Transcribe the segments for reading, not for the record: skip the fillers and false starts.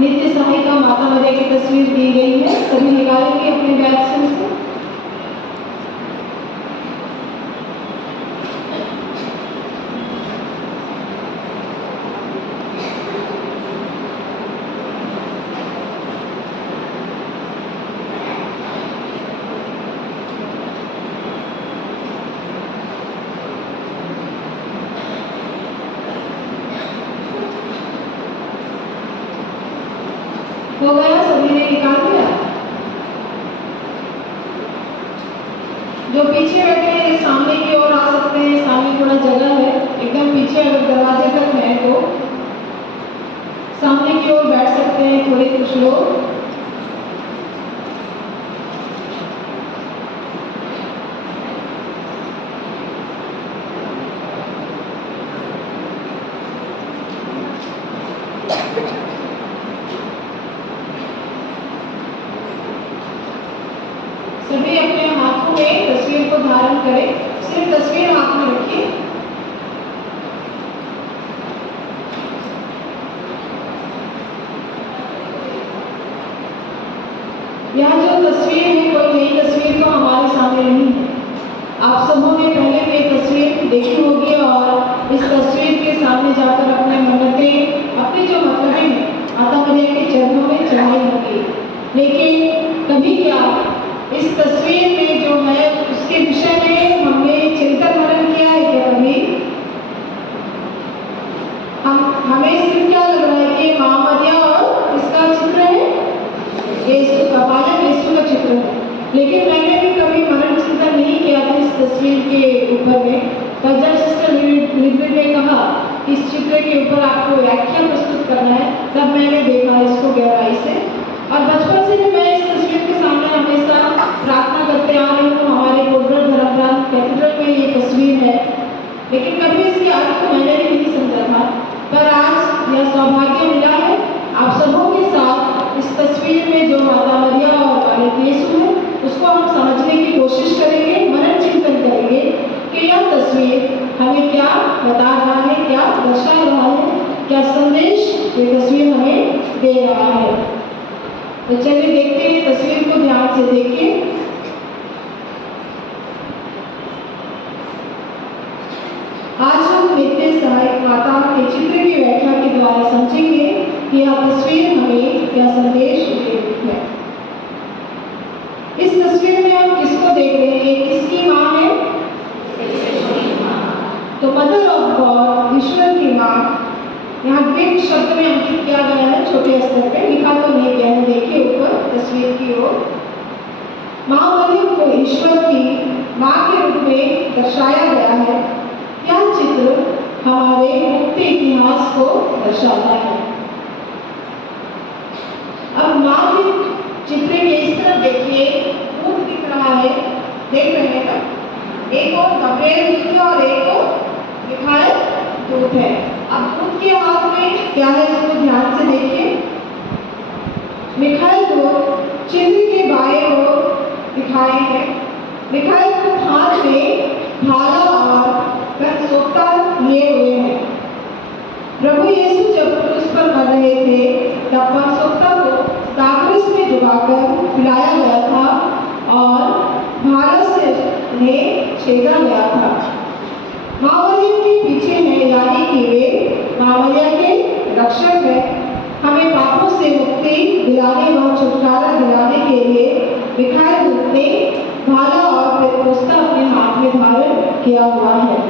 नित्य सहायिका माता मरिया की तस्वीर दी गई है। सभी निकालेंगे अपने बैग से उसे। हो गया, सभी ने निकाल दिया। जो पीछे बैठे हैं सामने की ओर आ सकते हैं, सामने थोड़ा जगह है, एकदम पीछे अगर दरवाजे तक है तो सामने की ओर बैठ सकते हैं थोड़े कुछ लोग। सभी अपने हाथों में तस्वीर को धारण करें, सिर्फ तस्वीर हाथ में रखिए। यह जो तस्वीर है कोई नई तस्वीर तो हमारे सामने नहीं है। आप सबों ने पहले भी ये तस्वीर देखी होगी और इस तस्वीर के सामने जाकर अपने मन्नतें, अपनी जो मतलबें हैं माता मरिया के चरणों में चढ़ाई होगी। लेकिन कभी क्या इस तस्वीर में जो है उसके विषय में हमने चिंतन मनन किया है क्या? कभी हमें सिर्फ क्या लग रहा है कि माँ मरिया और इसका चित्र है, यीशु का, बालक यीशु का चित्र है। लेकिन मैंने भी कभी मनन चिंतन नहीं किया था इस तस्वीर के ऊपर में। पर जब सिस्टर लिब्रिड ने कहा कि इस चित्र के ऊपर आपको व्याख्या प्रस्तुत करना है, तब मैंने देखा इसको गहराई से। और बचपन से भी मैं इस तस्वीर के सामने हमेशा प्रार्थना करते आ रही हूँ। हमारे कोडगढ़ धर्मदान कैथेड्रल में ये तस्वीर है, लेकिन कभी इसके अर्थ को मैंने भी नहीं समझा था। पर आज यह सौभाग्य मिला है आप सबों के साथ इस तस्वीर में जो माता मरिया और बालक यीशु है उसको हम समझने की कोशिश करेंगे, मनन चिंतन करेंगे कि यह तस्वीर हमें क्या बता रहा है, क्या दर्शा रहा है, क्या संदेश ये तस्वीर हमें दे रहा है। तो चलिए देखते हैं, तस्वीर को ध्यान से देखिए। आज हम नित्य सहायक माता के चित्र की व्याख्या के द्वारा समझेंगे कि यह तस्वीर हमें क्या संदेश देती है। इस तस्वीर में हम किसको देख रहे हैं? किसकी माँ है? तो मदर ऑफ गॉड, ईश्वर की माँ। यहाँ ग्रीक शब्द में अंकित किया गया है, छोटे स्तर पे लिखा तो नहीं गया है, देखिए ऊपर तस्वीर की ओर। माँ मरियम को ईश्वर की माँ के रूप में दर्शाया गया है। यह चित्र हमारे मुक्ति इतिहास को दर्शाता है। अब माँ के चित्र के इस तरफ देखिए, दूत दिख रहा है, देख रहे हैं ना? एक और गब्रिएल दूत है और एक और मिखाएल दूत है। अब दूत के हाथ में क्या है इसको ध्यान से देखिए। मिखाएल दूत चिन्ह के बाएं ओर दिखाए हैं। मिखाएल दूत हाथ में भाला और सोता लिए हुए हैं। प्रभु यीशु जब क्रूस पर मर रहे थे तब परसोत्ता को कागज में डुबाकर पिलाया गया था और भाला से उन्हें छेदा गया था। माँ मरियम के पीछे है, यानी कि वे माँ मरिया के रक्षक है। हमें पापों से मुक्ति दिलाने व छुटकारा दिलाने के लिए मिखाएल दूत ने भाला और पेतकोस्ता अपने हाथ में धारण किया हुआ है।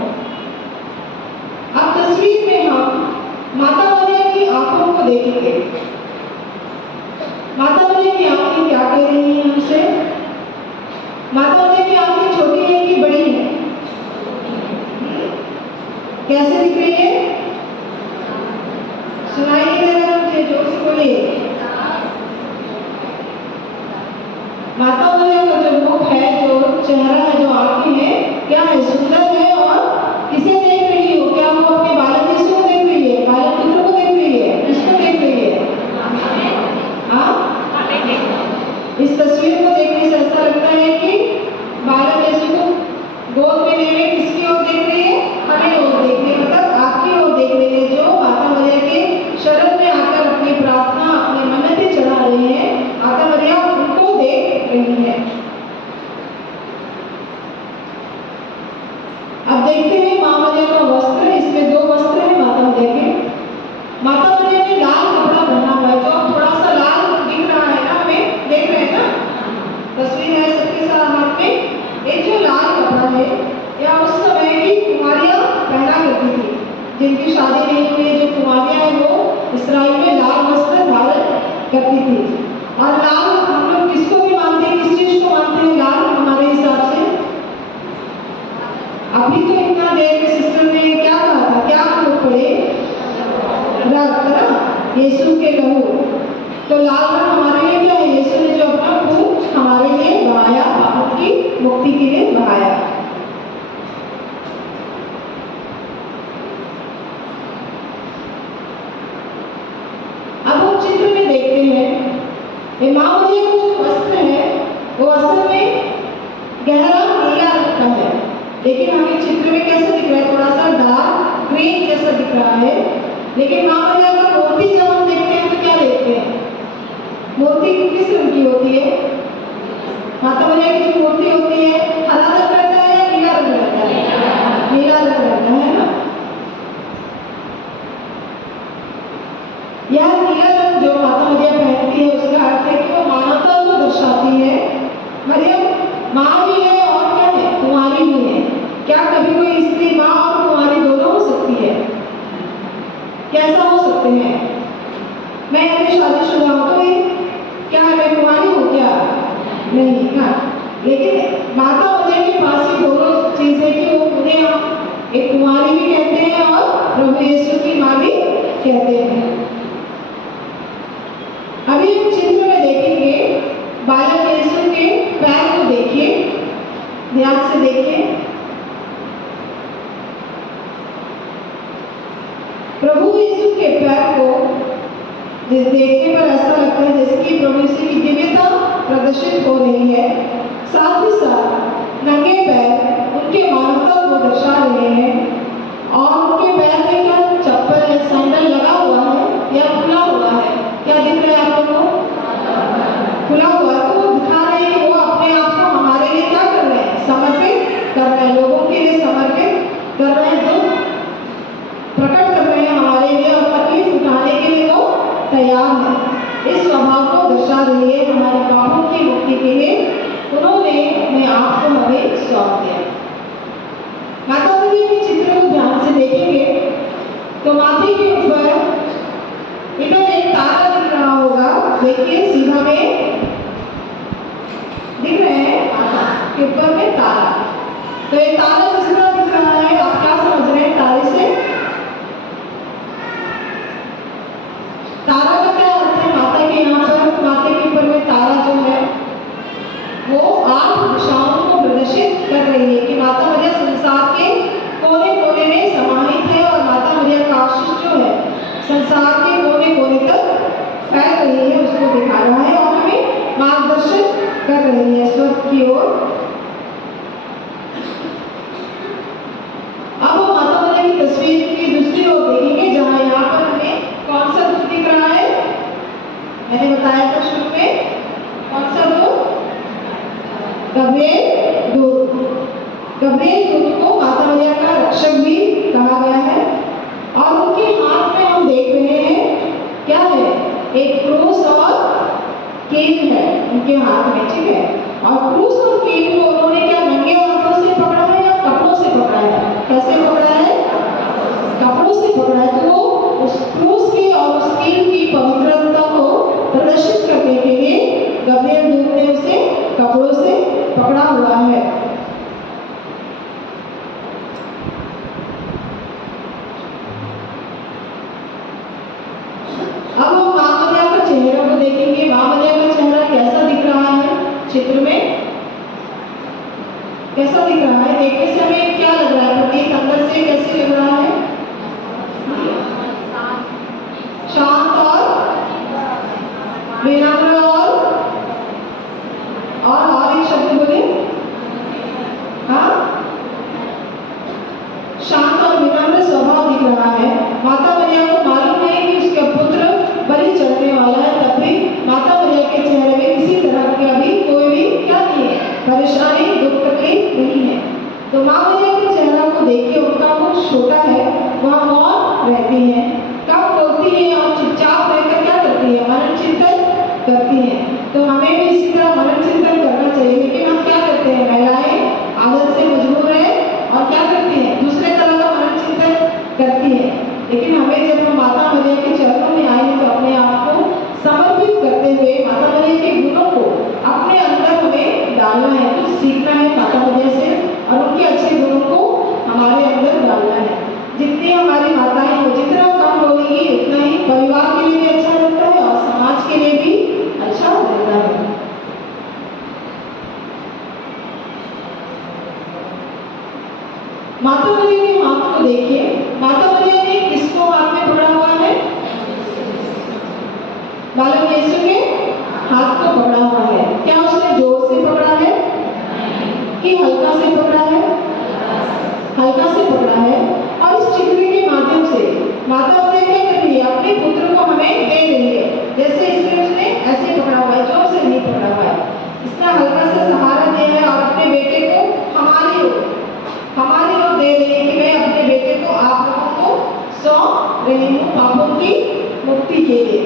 अब तस्वीर में हम माता मरिया की आंखों को देखेंगे। माता मरिया की आंखें क्या कह रही हैं हमसे? माता मरिया की आंखें छोटी है कि बड़ी है? कैसे दिख रही है? सुनाई नहीं दे रहा मुझे, जोर से बोलिए। माता मरिया का जो मुख है, जो चेहरा है, जो आंखें हैं, क्या है? सुंदर है। और किसे देख रही हो? क्या वो अपने बालक यीशु को देख रही है? बालक पुत्र को देख रही है? किसको देख रही है? हाँ, इस तस्वीर को देखने से ऐसा लगता है कि बालक यीशु को गोद में ले किसकी ओर देख रही है? हमें ओर देख रही है, मतलब आपकी ओर जिनकी शादी नहीं हुई है, जो कुंवारियां हैं, वो इसराइल में लाल वस्त्र धारण करती थी। और लाल हम लोग किसको भी मानते हैं, किस चीज को मानते हैं लाल हमारे हिसाब से? अभी तो इतना देर में सिस्टर ने क्या कहा था, क्या हम लोग पढ़े? रक्त ना, यीशु के लहू। तो लाल रंग हमारे लिए क्या है? यीशु ने जो अपना खून हमारे लिए बहाया, पापों की मुक्ति के लिए बहाया। अब हम चित्र में देखते हैं माँ मरियम का जो वस्त्र है वो असल में गहरा नीला रंग का है, लेकिन हमें चित्र में कैसे दिख रहा है? थोड़ा सा डार्क ग्रीन जैसा दिख रहा है। लेकिन माँ मरियम का मूर्ति जब हम देखते हैं तो क्या देखते हैं? मूर्ति किस रंग की होती है? माता मरियम की जो मूर्ति होती है हरा रंग रहता है या नीला रंग रहता है? नीला रंग रहता है ना। यह नीला रंग जो माता मरियम पहनती है उसका अर्थ है कि वो मानवता को दर्शाती है। मरियम माँ भी है और क्या है? कुंवारी भी है। क्या कभी कोई स्त्री माँ और कुंवारी दोनों हो सकती है? कैसा हो सकते हैं? मैं अभी शादीशुदा हूँ तो क्या मैं कुंवारी हूँ क्या? नहीं हाँ, लेकिन माता मरियम के पास ही दोनों चीजें कि वो उन्हें हम एक कुंवारी भी कहते हैं और प्रभु यीशु की माँ भी कहते हैं। अभी हम चित्र में देखेंगे बालक यीशु के पैर को देखिए, ध्यान से देखिए। प्रभु यीशु के पैर को देखने पर ऐसा लगता है जैसे कि प्रभु यीशु की दिव्यता प्रदर्शित हो रही है। साथ ही साथ नंगे पैर उनके मानवता को दर्शा रहे हैं और उनके पैर में क्या चप्पल या सैंडल लगा हुआ है या खुला हुआ है? क्या दिख रहा है आप लोगों को? खुला हुआ है। तो वो दिखा रहे हैं कि वो अपने आप को हमारे लिए क्या कर रहे हैं? समर्पित कर रहे हैं, लोगों के लिए समर्पित कर रहे हैं, जो प्रकट कर रहे हैं हमारे लिए और तकलीफ उठाने के लिए वो तैयार है। इस स्वभाव को दर्शा रही है हमारे पापों की मुक्ति के लिए उन्होंने अपने आप को हमें सौंप दिया। माता मरियम के चित्र को ध्यान से देखेंगे तो माथे के ऊपर इधर एक तारा दिख रहा होगा, देखिए सीधा में दिख रहे हैं के ऊपर में तारा। तो ये तारा जिस तरह दिख रहा है आप क्या समझ रहे हैं तारे से? तारा का क्या अर्थ है? माता के यहाँ पर माथे के ऊपर में तारा जो है वो 8 दिशाओं को प्रदर्शित कर रही है कि माता मरियम संसार के कोने कोने में समाहित है और माता मरियम का आशीष जो है संसार के कोने कोने तक फैल रही है, उसको दिखा रहा है और हमें मार्गदर्शन कर रही है स्वर्ग की ओर। अब हम माता मरियम की तस्वीर की दूसरी ओर देखेंगे जहाँ यहाँ पर हमें कौन सा दूत दिख रहा है? मैंने बताया था शुरू में, कौन सा दूत? गब्रिएल दूत। गब्रिएल दूत को माता मरियम का रक्षक भी कहा गया है और उनके हाथ में हम देख रहे हैं क्या है? एक क्रूस और कील है उनके हाथ में, ठीक है। और क्रूस और कील को उन्होंने क्या नंगे हाथों से पकड़ा है या कपड़ों से पकड़ा है? कैसे पकड़ा है? कपड़ों से पकड़ा है। तो उस क्रूस की और उस कील की पवित्रता को प्रदर्शित करने के लिए गब्रिएल दूत ने उसे कपड़ों से पकड़ा हुआ है। अब हम माँ मरियम का चेहरा को देखेंगे। माँ मरियम का चेहरा कैसा दिख रहा है चित्र में? कैसा दिख रहा है? देखने से हमें क्या लग रहा है? प्रतीक अंदर से कैसे लग रहा है? शांत और विनम्र और एक शब्द बोले। हाँ, शांत और विनम्र स्वभाव दिख रहा है। माता मरियम को मालूम है कि उसका पुत्र बलि चढ़ने वाला है, तब भी माता मरियम के चेहरे में किसी तरह की अभी कोई भी क्या नहीं है, परेशानी दुख तकलीफ नहीं है। तो माँ मरियम के चेहरा को देखिए, उनका मुख छोटा है, वह मौन रहती है, कम बोलती है और चुपचाप रहकर क्या करती है? मनन चिंतन करती है। तो हमें भी इसी तरह मनन चिंतन करना चाहिए। लेकिन हम क्या करते हैं? महिलाएं आदत से मजबूर है और क्या करती हैं? दूसरे तरह का मनन चिंतन करती है। माता मरियम के हाथ को देखिए, माता मरियम ने किसको हाथ में पकड़ा हुआ है? बालक यीशु के हाथ को पकड़ा हुआ है। क्या उसने जोर से पकड़ा है कि हल्का से पकड़ा है? हल्का से पकड़ा है। और इस चित्र के माध्यम से माता मरियम क्या कर रही है? अपने पुत्र को हमें दे रही है। जैसे इसमें उसने ऐसे पकड़ा हुआ है, जोर से नहीं पकड़ा हुआ है, इसने हल्का सा सहारा दिया है और अपने बेटे को हमारी ओर दे रही है कि मैं अपने बेटे को आप लोगों को सौंप रही हूँ पापों की मुक्ति के लिए।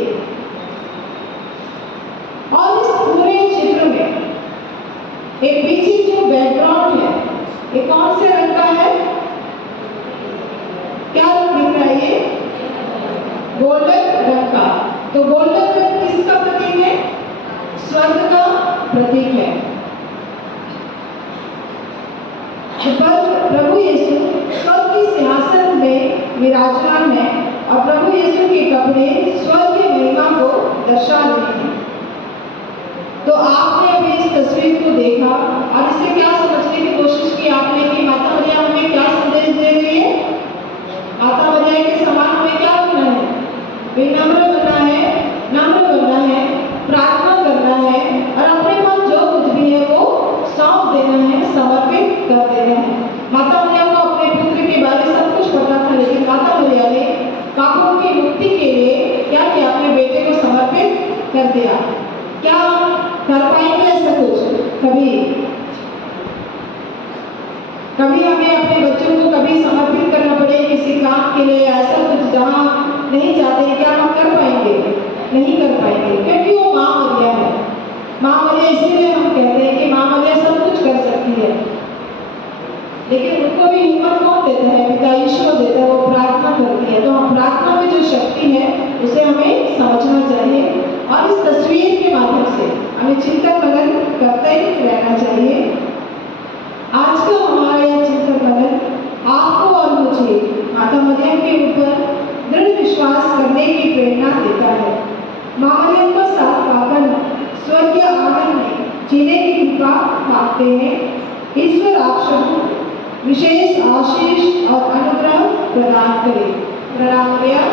और इस पूरे चित्र में एक पीछे जो बैकग्राउंड है, ये कौन से रंग का है? क्या रंग दिख रहा है? ये गोल्डन रंग का। तो गोल्डन रंग किसका प्रतीक है? स्वर्ग का प्रतीक है। पर प्रभु यीशु स्वर्ग के सिंहासन में विराजमान है और प्रभु यीशु के कपड़े स्वर्ग की महिमा को दर्शा रहे हैं। तो आपने अभी इस तस्वीर को देखा और इससे क्या समझने की कोशिश की आपने कि माता मरियम हमें क्या संदेश दे रही है? माता मरियम के समान हमें क्या बनना है? विनम्र बनना है, नम्र बनना है, प्रार्थना करना है और अपने पास जो कुछ भी है वो सौंप देना है, समर्पित कर देना है। माता मरियम को अपने पुत्र के बारे में सब कुछ पता था, लेकिन माता मरियम ने पापों की मुक्ति के लिए क्या किया? अपने बेटे को समर्पित कर दिया। क्या कर पाएंगे ऐसा कुछ? कभी हमें अपने बच्चों को कभी समर्पित करना पड़े किसी काम के लिए, ऐसा कुछ जहाँ नहीं चाहते, क्या हम कर पाएंगे? नहीं कर पाएंगे, क्योंकि वो माँ मरियम है। माँ मरियम इसीलिए हम कहते हैं कि माँ मरियम सब कुछ कर सकती है, लेकिन उनको भी हिम्मत कौन देता है? पिता ईश्वर देता है। वो प्रार्थना करती है। तो हम प्रार्थना में जो शक्ति है उसे हमें समझना चाहिए और इस तस्वीर के माध्यम से हमें चिंतन मनन करते ही रहना चाहिए। आज का हमारा यह चिंतन मनन आपको और मुझे माता मरियम के ऊपर दृढ़ विश्वास करने की प्रेरणा देता है। माँ मरियम का साथ पाकर स्वर्गीय आंगन में जीने की कृपा मांगते हैं। ईश्वर आप सबको विशेष आशीष और अनुग्रह प्रदान करे। प्रणाम मरियम,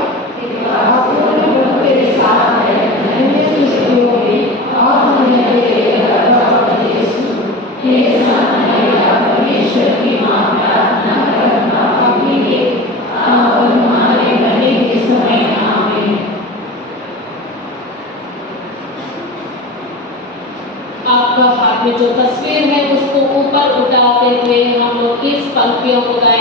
तेरे साथ है, और परमेश्वर की मां प्रार्थना करना अपनी के और हमारे बने के समय आमीन। आपका हाथ में जो तस्वीर है उसको ऊपर उठाते हुए हम लोग इस पंक्तियों को गाएं।